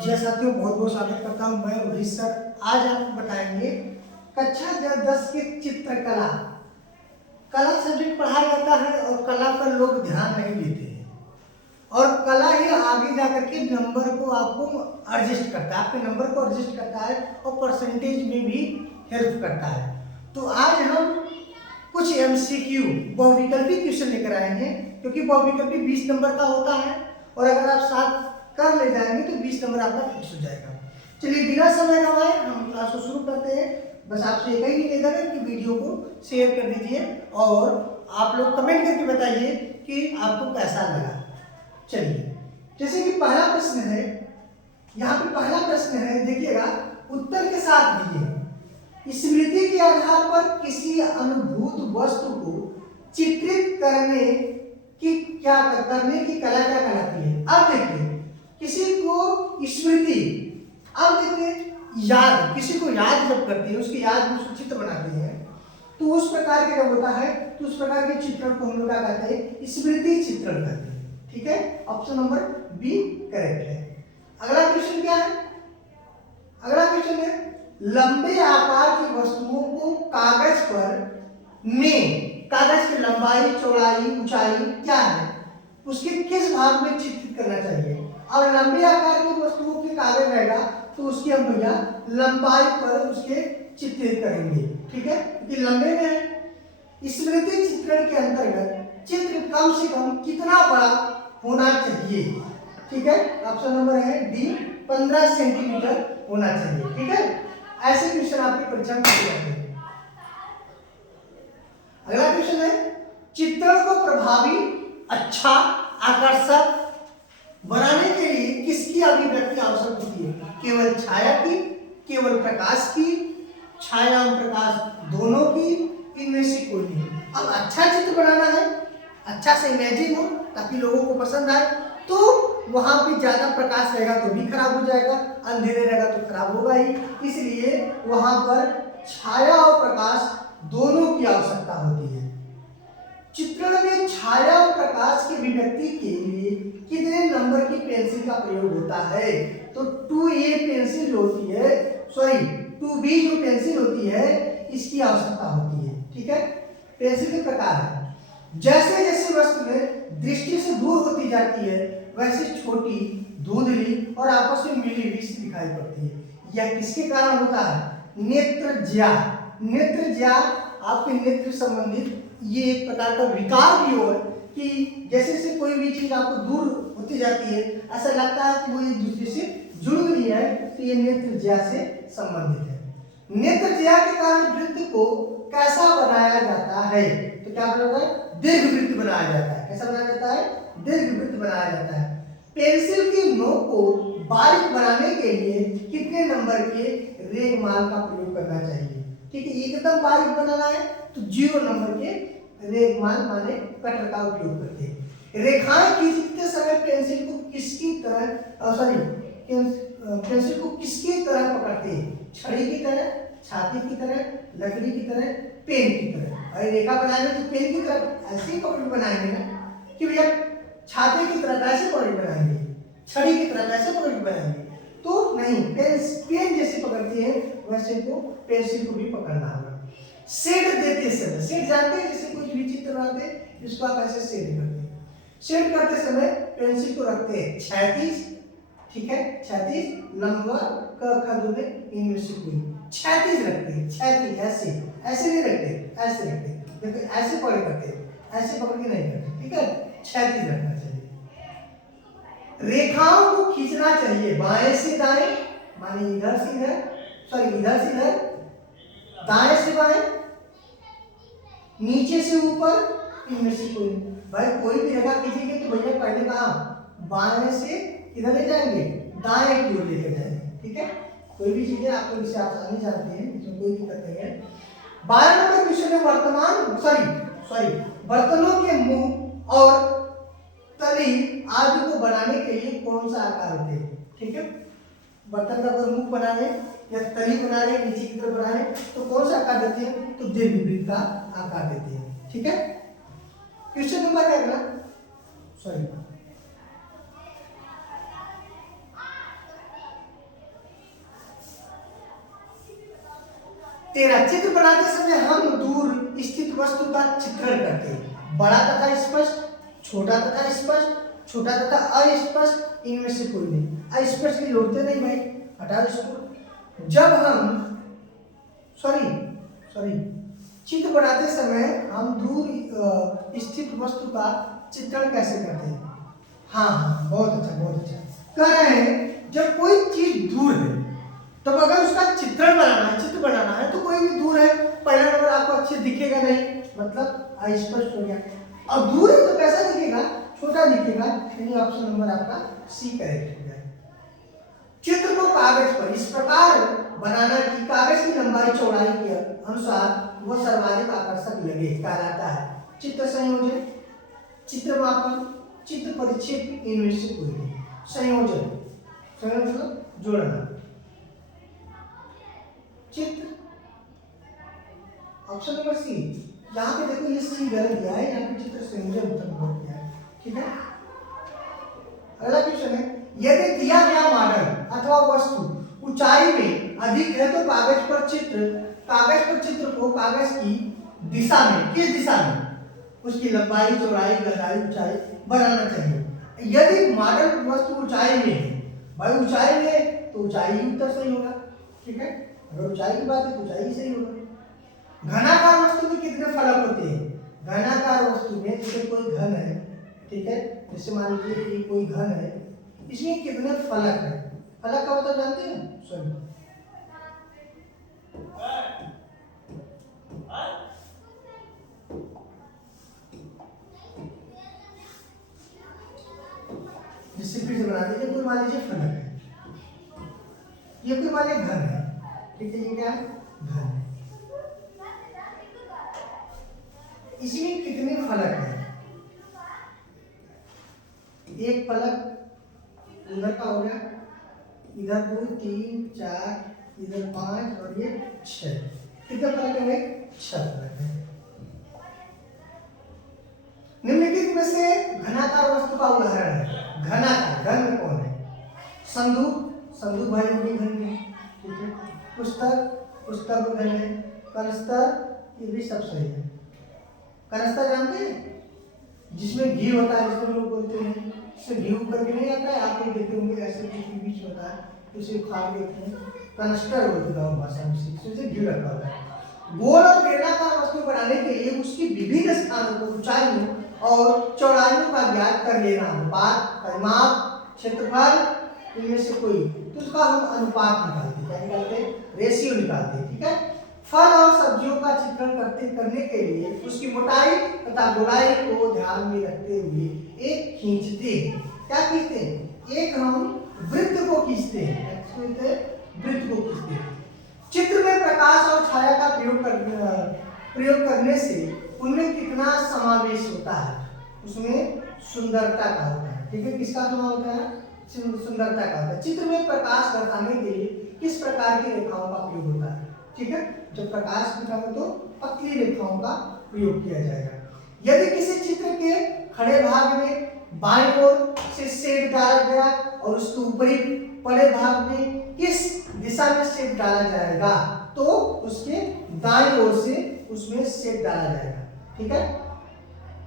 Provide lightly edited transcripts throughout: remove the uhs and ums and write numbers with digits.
जी साथियों, बहुत बहुत स्वागत करता हूं। मैं रोहित सर। आज आपको बताएंगे कक्षा 10 के चित्रकला। कला सब्जेक्ट पढ़ाया जाता है और कला पर लोग ध्यान नहीं देते हैं, और कला ही आगे जाकर के नंबर को आपको एडजस्ट करता है, आपके नंबर को एडजस्ट करता है और परसेंटेज में भी हेल्प करता है। तो आज हम कुछ एमसीक्यू बहुविकल्पी क्वेश्चन लेकर आएंगे, क्योंकि बहुविकल्पी 20 नंबर का होता है और अगर आप 7 कर ले जाएंगे तो 20 नंबर आपका फिक्स हो जाएगा। चलिए बिना समय गंवाए हम क्लास को शुरू करते हैं। बस आपसे एक ही निवेदन है कि वीडियो को शेयर कर दीजिए और आप लोग कमेंट करके बताइए कि आपको कैसा लगा। चलिए, जैसे कि पहला प्रश्न है, यहाँ पे पहला प्रश्न है, देखिएगा उत्तर के साथ दिए। स्मृति के आधार पर किसी अनुभूत वस्तु को चित्रित करने की कला क्या कहलाती है। अब देखिए, किसी को स्मृति, अब देखिए याद, किसी को याद जब करते हैं, उसकी याद में उसको चित्र बनाते हैं, तो उस प्रकार के जब होता है तो उस प्रकार के चित्रण को हम लोग क्या कहते हैं, स्मृति चित्रण कहते हैं। ठीक है, ऑप्शन नंबर बी करेक्ट है। अगला क्वेश्चन क्या है, अगला क्वेश्चन है लंबे आकार की वस्तुओं को कागज की लंबाई, चौड़ाई, ऊंचाई क्या है, उसके किस भाग में चित्रित करना चाहिए। और लंबे आकार की वस्तुओं के कागज रहेगा तो उसकी हम भैया लंबाई पर उसके चित्रित करेंगे। ठीक है, क्योंकि लंबे में है। स्मृति चित्रण के अंतर्गत चित्र कम से कम कितना बड़ा होना चाहिए। ठीक है, ऑप्शन नंबर है डी 15 सेंटीमीटर होना चाहिए। ठीक है, ऐसे क्वेश्चन आपकी परीक्षा में पूछे जाते हैं। अगला क्वेश्चन है चित्रण को प्रभावी, अच्छा, आकर्षक बनाने के लिए किसकी अभिव्यक्ति आवश्यक होती है। केवल छाया की, केवल प्रकाश की, छाया और प्रकाश दोनों की, इनमें से कोई नहीं। अब अच्छा चित्र बनाना है, अच्छा से इमेजिन हो ताकि लोगों को पसंद आए, तो वहां पे ज्यादा प्रकाश रहेगा तो भी खराब हो जाएगा, अंधेरे रहेगा तो खराब होगा ही। इसलिए वहां पर छाया और प्रकाश दोनों की आवश्यकता होती है। चित्रण में छाया और प्रकाश की अभिव्यक्ति के लिए कितने नंबर की पेंसिल का प्रयोग होता है। तो 2A पेंसिल जो होती है, सॉरी 2B जो पेंसिल होती है, इसकी आवश्यकता होती है। ठीक है, पेंसिल के प्रकार है, जैसे जैसे वस्तु में दृष्टि से दूर होती जाती है वैसे छोटी, धुंधली और आपस में मिली हुई सी दिखाई पड़ती है। यह किसके कारण होता है, नेत्रज्या। नेत्रज्या आपके नेत्र संबंधित ये एक प्रकार का विकार भी हो कि जैसे जैसे कोई भी चीज आपको दूर होती जाती है, ऐसा लगता है कि वो एक दूसरे से जुड़ गई है, तो ये नेत्रज्या से संबंधित है। नेत्रज्या के कारण वृत्त को कैसा बनाया जाता है, तो क्या बनाया जाता है, दीर्घ वृत्त बनाया जाता है। कैसा बनाया जाता है, दीर्घ वृत्त बनाया जाता है। पेंसिल की नोक को बारीक बनाने के लिए कितने नंबर के रेगमाल का प्रयोग करना चाहिए। ठीक है, एकदम बारीक बनाना है तो 0 नंबर के रेगमाल माने कटर का उपयोग करते हैं। रेखाएं खींचते समय पेंसिल को किसकी तरह पेंसिल को किसकी तरह पकड़ते हैं, छड़ी की तरह, छाती की तरह, लकड़ी की तरह, पेन की तरह। और रेखा बनाएंगे तो पेन की तरह ऐसे ही पकड़ बनाएंगे ना, कि भैया छाती की तरह कैसे पकड़ बनाएंगे, छड़ी की तरह कैसे पकड़ बनाएंगे, तो नहीं, पेन जैसे पकड़ती है वैसे को पेंसिल को भी पकड़ना होगा। शेड देते समय, शेड जानते हैं, जैसे कोई भी चित्र बनाते हैं इसको आप ऐसे शेड करते हैं। शेड करते समय पेंसिल को रखते हैं क्षैतिज, ठीक है, क्षैतिज, लंबवत, क ख दूने इनमें से कोई क्षैतिज रखते हैं। क्षैतिज ऐसे ऐसे नहीं रखते, ऐसे रखते हैं। देखो ऐसे पकड़ करते हैं, ऐसे पकड़ के नहीं करते। ठीक है, क्षैतिज रखना चाहिए। रेखाओं को खींचना चाहिए बाएं से दाएं, माने इधर से इधर, सॉरी इधर से इधर, दाएं से बाएं, नीचे से ऊपर, इनमें से कोई। भाई कोई भी रेखा खींचेंगे तो भैया पहले कहां, बाएं से किधर ले जाएंगे, दाएं की ओर लेके जाएंगे। ठीक है, कोई भी चीजें आपको इसे आसानी जानते हैं, इसमें कोई दिक्कत नहीं है। 12 नंबर क्वेश्चन में बर्तनों के मुंह और तली आदि को बनाने के लिए कौन सा आकार होते हैं। ठीक है, बर्तन का अगर मुंह बना रहे या तली बना रहे, नीचे की तरफ बना रहे, तो कौन सा आकार देते हैं, तो दीर्घवृत्त का आकार देते हैं। ठीक है, क्वेश्चन नंबर है अगला, सॉरी 13 चित्र बनाते समय हम दूर स्थित वस्तु का चित्रण करते हैं। बड़ा तथा स्पष्ट, छोटा तथा स्पष्ट, छोटा तथा अस्पष्ट, इनमें से कोई नहीं। अस्पष्ट की जोड़ते नहीं भाई, हटा इसको। जब हम सॉरी चित्र बनाते समय हम दूर स्थित वस्तु का चित्रण कैसे करते हैं? हाँ, बहुत अच्छा कह रहे हैं। जब कोई चीज दूर है तब अगर उसका चित्रण बनाना है, चित्र बनाना है, तो कोई भी दूर है, पहला नंबर आपको अच्छे दिखेगा नहीं, मतलब अस्पष्ट हो गया। अब दूर है तो कैसा दिखेगा? छोटा दिखेगा, यानी ऑप्शन नंबर आपका सी करेक्ट हो गया। चित्र को कागज पर इस प्रकार बनाना कि कागज की लंबाई चौड़ाई के अनुसार वह सर्वाधिक आकर्षक लगे, कहलाता है चित्र संयोजन, चित्र मापन, चित्र परिक्षेप, इनमें से कोई नहीं। संयोजन जोड़ना, चित्र ऑप्शन नंबर सी। यहाँ पे देखो ये सी गलत दिया है, यहाँ पे चित्र संयोजन उत्तर दिया है। ठीक है, अगला क्वेश्चन है, यदि दिया गया मॉडल अथवा वस्तु ऊंचाई में अधिक है तो कागज पर चित्र को कागज की दिशा में, किस दिशा में, उसकी लंबाई, चौड़ाई, गहराई, ऊंचाई बनाना चाहिए। यदि मॉडल वस्तु ऊंचाई में है, भाई ऊंचाई में है तो ऊंचाई ही उत्तर सही होगा। ठीक है, अगर ऊंचाई की बात है तो ऊंचाई ही सही होगा। घनाकार वस्तु में कितने फलक होते हैं? घनाकार वस्तु में जैसे कोई घन है, ठीक है, जैसे मान लीजिए कि कोई घन है, इसमें कितने फलक है? फलक का मतलब जानते हैं? सॉरी, जिससे फिर से बना दीजिए। कोई मान लीजिए फलक है, ये कोई मान लीजिए घन है, ठीक है, ये क्या है? घन है। इसमें कितने फलक हैं? एक फलक इधर का हो गया, इधर 2 3 4, इधर 5 और ये 6। कितने फलक है भाई? 6 फलक है। निम्नलिखित में से घनाकार वस्तु का उदाहरण है। घनाकार, घन में कौन है? संदूक भाई भी घन है, ठीक है। पुस्तक घन है। कनस्तर, ये भी सब सही है। कनस्तर जानते हैं? जिसमें घी होता है, जिसमें लोग बोलते हैं इससे घी ऊपर के नहीं आता है, आप लोग देखे होंगे ऐसे बीच होता है, उसे खा के देखते हैं, कनस्टर बोलते गाँव भाषा में, इसमें घी रखा होता है। गोल और बेलनाकार वस्तु बनाने के लिए उसकी विभिन्न स्थानों को, ऊंचाइयों और चौड़ाइयों का ज्ञात कर लेना, अनुपात, परिमाप, क्षेत्रफल, इनमें से कोई, तो उसका हम अनुपात निकालते हैं। क्या निकालते हैं? रेशियो निकालते हैं। ठीक है, फल और सब्जियों का चित्रण करने के लिए उसकी मोटाई तथा गोलाई को ध्यान में रखते हुए एक खींचते हैं। क्या खींचते हैं? एक हम वृत्त को खींचते हैं, वृत्त को खींचते हैं। चित्र में प्रकाश और छाया का प्रयोग करने से उनमें कितना समावेश होता है? उसमें सुंदरता का होता है। ठीक है, किसका समावेश होता है? सुंदरता का होता है। चित्र में प्रकाश दर्शाने के लिए किस प्रकार की रेखाओं का प्रयोग होता है? ठीक है, जब प्रकाश दिखाओ तो पतली रेखाओं का प्रयोग किया जाएगा। यदि किसी चित्र के खड़े भाग में बाईं ओर से शेड डाला गया और उसके ऊपरी पड़े भाग में किस दिशा में शेड डाला जाएगा, तो उसके दाईं ओर से उसमें शेड डाला जाएगा। ठीक है,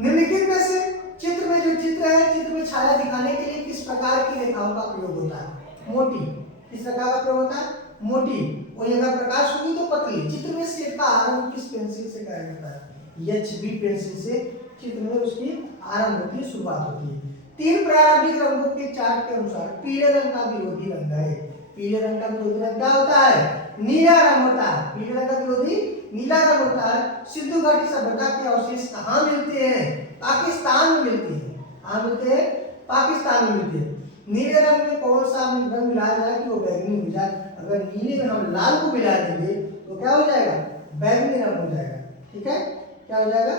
निम्नलिखित में से चित्र में जो चित्र है, चित्र में छाया दिखाने के लिए किस प्रकार की रेखाओं का प्रयोग होता है? मोटी। किस प्रकार का प्रयोग होता है? मोटी। और अगर प्रकाश होगी तो पतली। चित्र में शेड का आरंभ किस पेंसिल से किया जाता है? HB पेंसिल से चित्र में उसकी आरंभ होती है, शुरुआत होती है। 3 प्रारंभिक रंगों के चार्ट के अनुसार पीले रंग का विरोधी रंग है। पीले रंग का विरोधी रंग क्या होता है? नीला रंग होता है। पीले रंग का विरोधी नीला रंग होता है। सिंधु घाटी सभ्यता के अवशेष कहाँ मिलते हैं? पाकिस्तान में मिलते हैं। कहाँ मिलते हैं? पाकिस्तान में मिलते हैं। नीले रंग में कौन सा रंग मिलाया जाए कि वो बैगनी हो जाए? अगर नीले में हम लाल को मिला देंगे तो क्या हो जाएगा? बैगनी रंग हो जाएगा। ठीक है, क्या हो जाएगा?